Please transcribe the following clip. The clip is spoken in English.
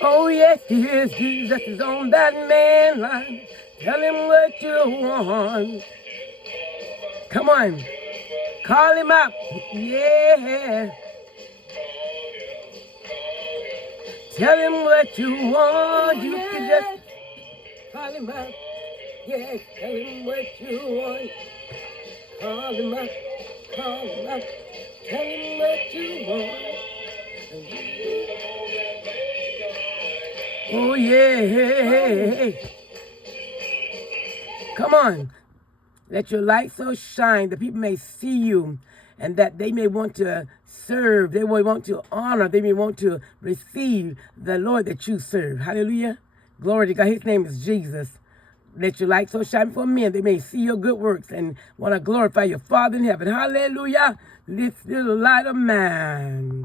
Oh, yes, he is. Jesus is on that man line. Tell him what you want. Come on. Call him up. Yeah. Tell him what you want. You can just call him up. Yeah, tell him what you want. Call him up. Call him up. Tell him what you want. Oh, yeah. Come on. Let your light so shine that people may see you and that they may want to serve. They may want to honor. They may want to receive the Lord that you serve. Hallelujah. Glory to God. His name is Jesus. Let your light so shine before men. They may see your good works and want to glorify your Father in heaven. Hallelujah. This little light of mine.